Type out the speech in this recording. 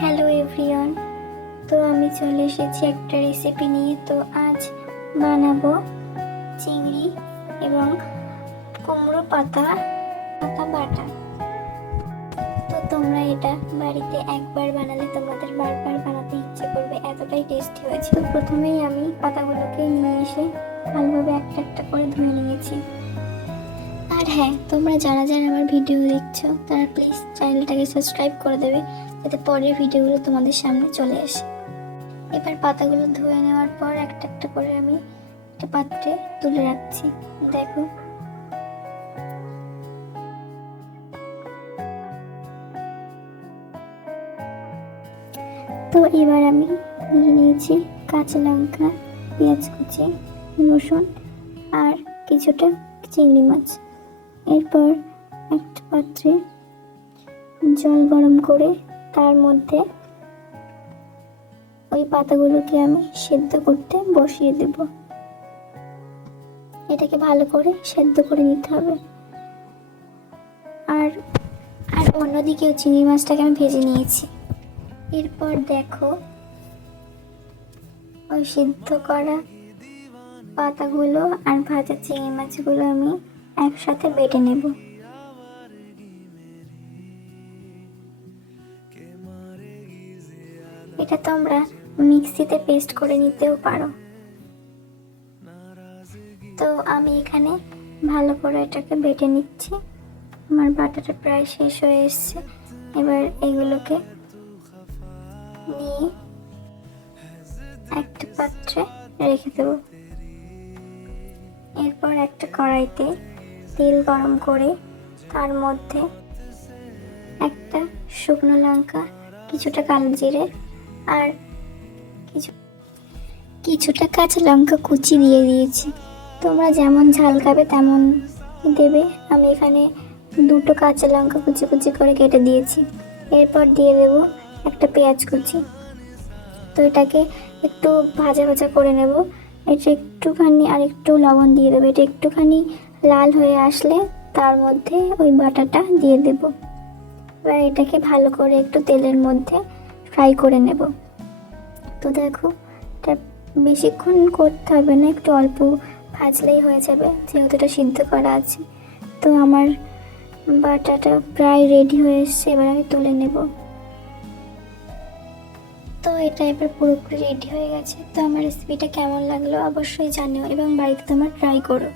Hello everyone. তো আমি চলে এসেছি একটা রেসিপি নিয়ে। তো আজ বানাবো চিংড়ি এবং কুমড়ো পাতা বাটা। তো তোমরা এটা বাড়িতে একবার বানালে তোমাদের বারবার বানাতে ইচ্ছে করবে, এতটাই টেস্টি হয়েছে। তো প্রথমেই আমি পাতাগুলোকে নিয়ে এসে ভালোভাবে একটা একটা করে ধুয়ে নিয়েছি। আর হ্যাঁ, তোমরা যারা যারা আমার ভিডিও দেখছো তারা প্লিজ চ্যানেলটাকে সাবস্ক্রাইব করে দেবে, যাতে পরের ভিডিওগুলো তোমাদের সামনে চলে আসে। এবার পাতাগুলো ধুয়ে নেওয়ার পর একটা একটা করে আমি একটা পাত্রে তুলে রাখছি। দেখো, তো এবার আমি নিয়ে নিয়েছি কাঁচা লঙ্কা, পেঁয়াজ কুচি, রসুন আর কিছুটা চিংড়ি মাছ। এরপর একটা পাত্রে জল গরম করে তার মধ্যে ওই পাতাগুলোকে আমি সেদ্ধ করতে বসিয়ে দেব। এটাকে ভালো করে সেদ্ধ করে নিতে হবে। আর আর অন্যদিকেও চিংড়ি মাছটাকে আমি ভেজে নিয়েছি। এরপর দেখো, ওই সিদ্ধ করা পাতাগুলো আর ভাজা চিংড়ি মাছগুলো আমি একসাথে বেটে নেব। এটা তোমরা মিক্সিতে পেস্ট করে নিতেও পারো। তো আমি এখানে ভালো করে এটাকে বেটে নিচ্ছি। আমার বাটাটা প্রায় শেষ হয়ে এসছে। এবার এগুলোকে নিয়ে একটা পাত্রে রেখে দেব। এরপর একটা কড়াইতে তেল গরম করে তার মধ্যে একটা শুকনো লঙ্কা, কিছুটা কালো জিরে আর কিছুটা কাঁচা লঙ্কা কুচি দিয়ে দিয়েছি। তোমরা যেমন ঝাল খাবে তেমন দেবে। আমি এখানে দুটো কাঁচা লঙ্কা কুচি কুচি করে কেটে দিয়েছি। এরপর দিয়ে দেব একটা পেঁয়াজ কুচি। তো এটাকে একটু ভাজা ভাজা করে নেব। এটা একটুখানি আর একটু লবণ দিয়ে দেবো। এটা একটুখানি লাল হয়ে আসলে তার মধ্যে ওই বাটাটা দিয়ে দেব। এবার এটাকে ভালো করে একটু তেলের মধ্যে ফ্রাই করে নেব। তো দেখো, এটা বেশিক্ষণ করতে হবে না, একটু অল্প ভাজলেই হয়ে যাবে, যেহেতু এটা সিদ্ধ করা আছে। তো আমার বাটাটা প্রায় রেডি হয়ে এসছে। এবার আমি তুলে নেব। তো এটা এবার পুরোপুরি রেডি হয়ে গেছে। তো আমার রেসিপিটা কেমন লাগলো অবশ্যই জানিও এবং বাড়িতে তোমরা ট্রাই করো।